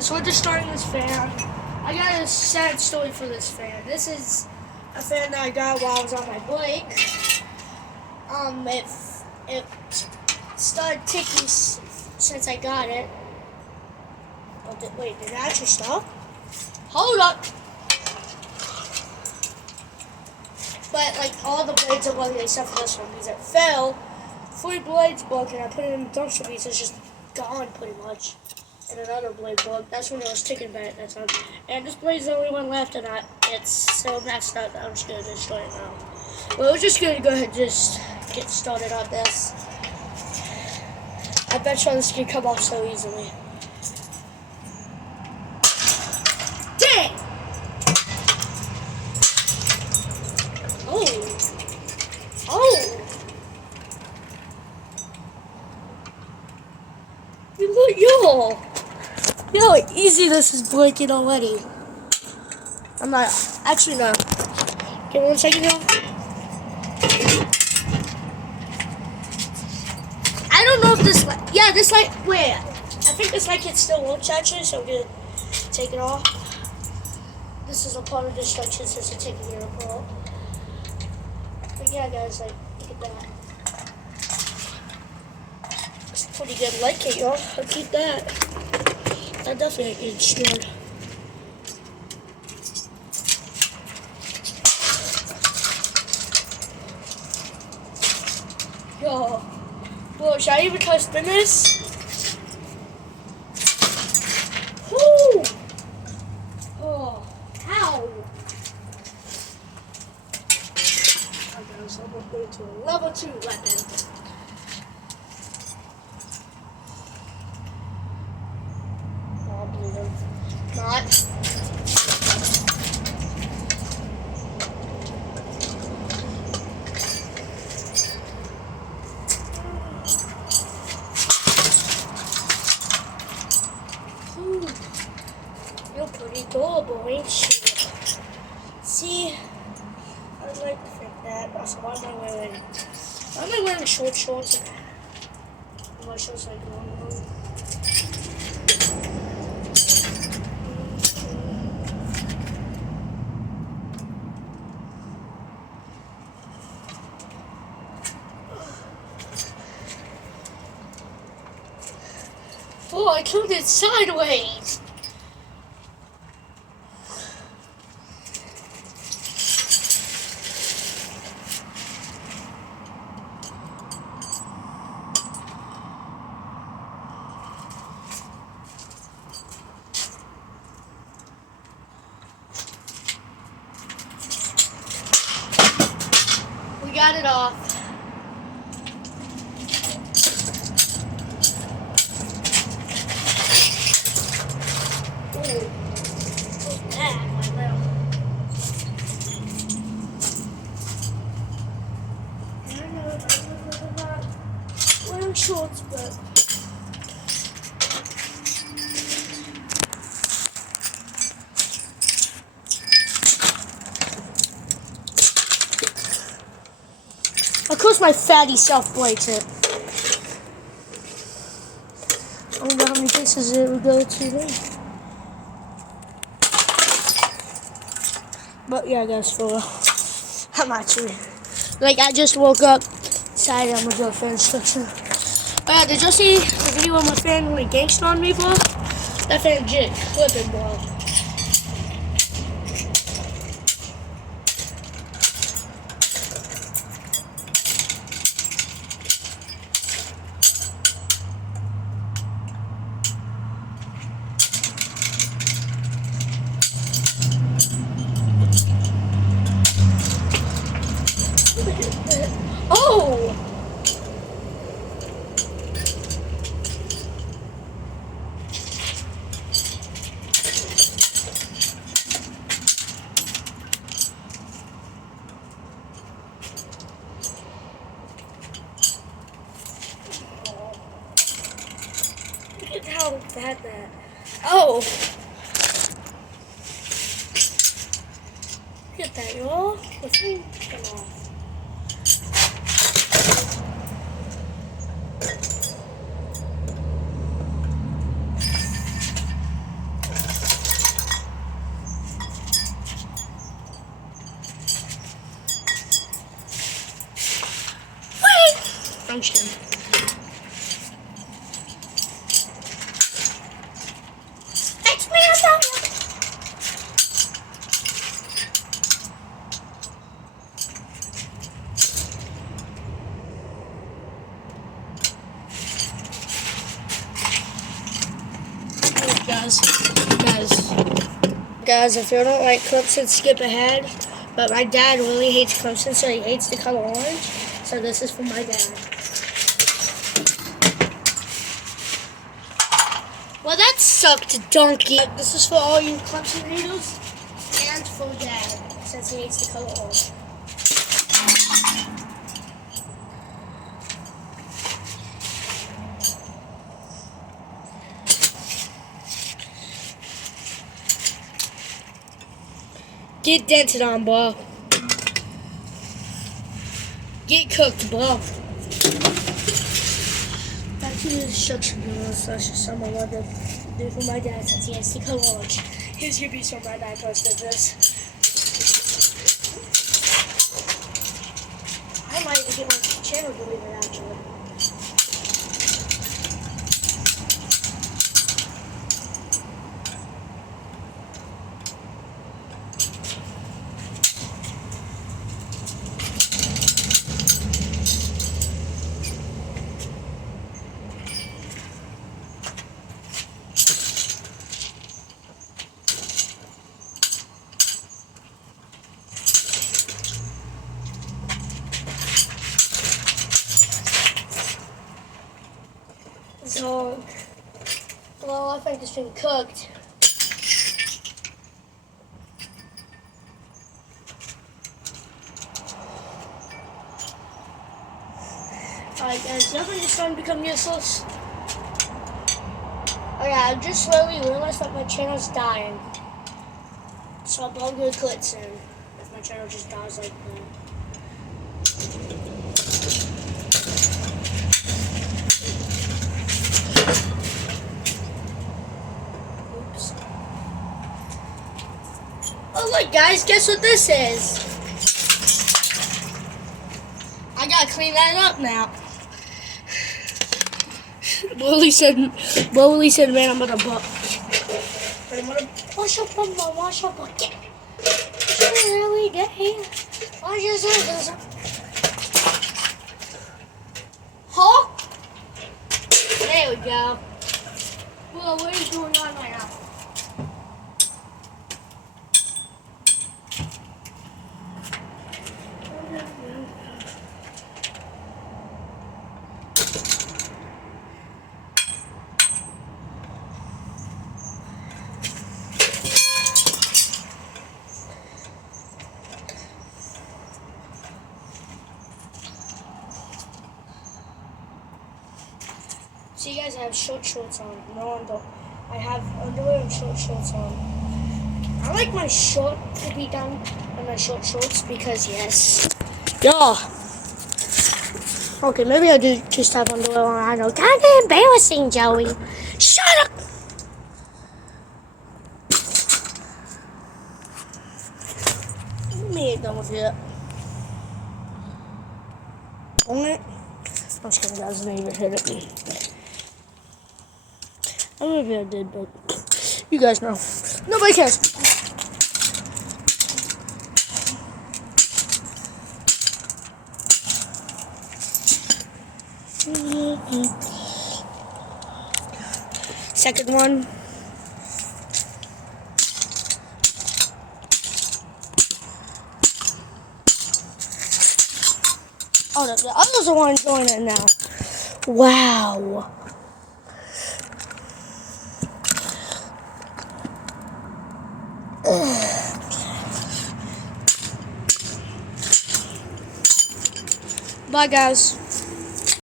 So we're just starting this fan. I got a sad story for this fan. This is a fan that I got while I was on my bike. It started ticking since I got it. Oh, wait, did it actually stop? Hold up! But like all the blades are working except for this one because it fell. 3 blades broke and I put it in the dumpster because it's just gone pretty much. And another blade broke. That's when it was ticking back that time. And this blade's the only one left, and it's so messed up that I'm just gonna destroy it now. Well, we're just gonna go ahead and just get started on this. I bet you this can come off so easily. Dang! Oh! You know how easy this is breaking already. I'm not, actually no. Give me 1 second here. I don't know if this light, yeah, this light, wait. I think this light kit still works actually, so I'm gonna take it off. This is a part of the instruction since it's taking it apart. But yeah guys, like, look at that. It's a pretty good light kit, y'all. I'll keep that. I definitely ain't getting destroyed. Yo. Whoa, should I even try to spin this? Whoo! Oh, ow! Okay, so I'm gonna go to a level 2 weapon. Oh, I believe him. Not. You're pretty adorable, ain't you? See, I would like to think that. Also, why am I wearing short shorts? My shorts like long. Oh, I turned it sideways. We got it off. Wearing shorts, but of course my fatty self breaks it. I don't know how many pieces it would go to me. But yeah, guys, for real. I'm actually, like, I just woke up, decided I'm gonna go for instruction. Did you see the video of my fan went gangsta on me, bro? That fan jit flipping, bro. Oh! Look at how bad that. Oh! Look at that, y'all. The thing came off. function. It's me, I'm Guys, if you don't like Clemson, skip ahead. But my dad really hates Clemson, so he hates the color orange. So this is for my dad. Well, that sucked, donkey. This is for all you Clemson haters and for dad, since he hates the color orange. Get dented on, bro. Get cooked, bro. That's the instruction rules. That's just something I wanted to do for my dad since he has to go orange. Here's your piece from my dad posted this. I might even get my channel deleted actually. So, well, I think it's been cooked. Alright guys, nothing is starting to become useless. Oh yeah, I just slowly realized that my channel's dying. So I'll probably quit soon if my channel just dies like that. Oh look guys, guess what this is? I gotta clean that up now. Willie said, man, I'm gonna wash up a bucket. Really day. Why just this? Huh? There we go. Well, what is going on right now? So you guys have short shorts on. No under. I have underwear and short shorts on. I like my short to be done on my short shorts because yes. Yeah. Okay, maybe I do just have underwear on. I know. Kind of embarrassing, Joey. Shut up. Me ain't done with it. On it. I'm just kidding, guys. I didn't even hit it. I don't know if I did, but you guys know. Nobody cares. Second one. Oh, the others want to join it now. Wow. Bye, guys.